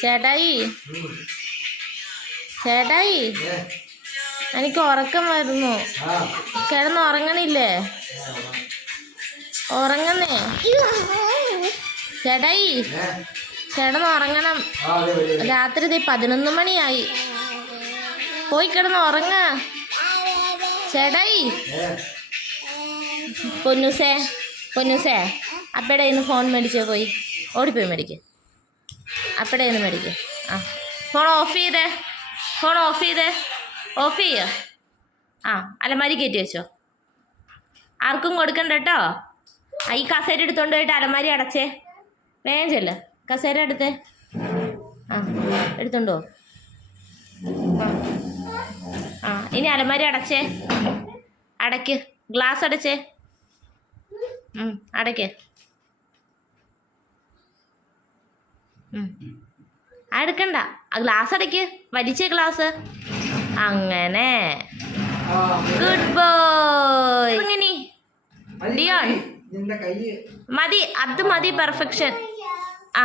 ചേട്ടായി? ചേട്ടായി? എനിക്ക് ഉറക്കം വരുന്നു. കിടന്ന് ഉറങ്ങണില്ലേ? ഉറങ്ങുന്നേ? ചേട്ടായി കിടന്ന് ഉറങ്ങണം. രാത്രി പതിനൊന്ന് മണിയായി. പോയി കിടന്ന് ഉറങ്ങ. ചേട്ടായി. പൊന്നുസേ പൊന്നുസേ. അപ്പയുടെ ഇന്ന് ഫോൺ മേടിച്ചേ പോയി? ഓടിപ്പോയി മേടിക്ക്. അപ്പയുടെ ഇന്ന് മേടിക്ക്. ആ. ഫോൺ ഓഫ് ചെയ്തേ. ഫോൺ ഓഫ് ചെയ്തേ. ഓഫ് ചെയ്യോ? ആ. അലമാരി കയറ്റി വെച്ചോ. ആർക്കും കൊടുക്കണ്ട കേട്ടോ ഈ കസേര എടുത്തോണ്ട് പോയിട്ട് അലമാരി അടച്ചേ. വേഗം ചെല്ല. കസേര എടുത്തേ. ആ എടുത്തോണ്ടോ ആ ആ ഇനി അലമാരി അടച്ചേ. അടയ്ക്ക് ഗ്ലാസ് അടച്ചേ. അടയ്ക്ക് ആ, എടുക്കണ്ട. ആ ഗ്ലാസ് അടയ്ക്ക് വലിച്ച ഗ്ലാസ് അങ്ങനെ. ഗുഡ് ബോയ് ഇങ്ങനെ മതി, ഡിയോൺ. മതി. അത് മതി പെർഫെക്ഷൻ ആ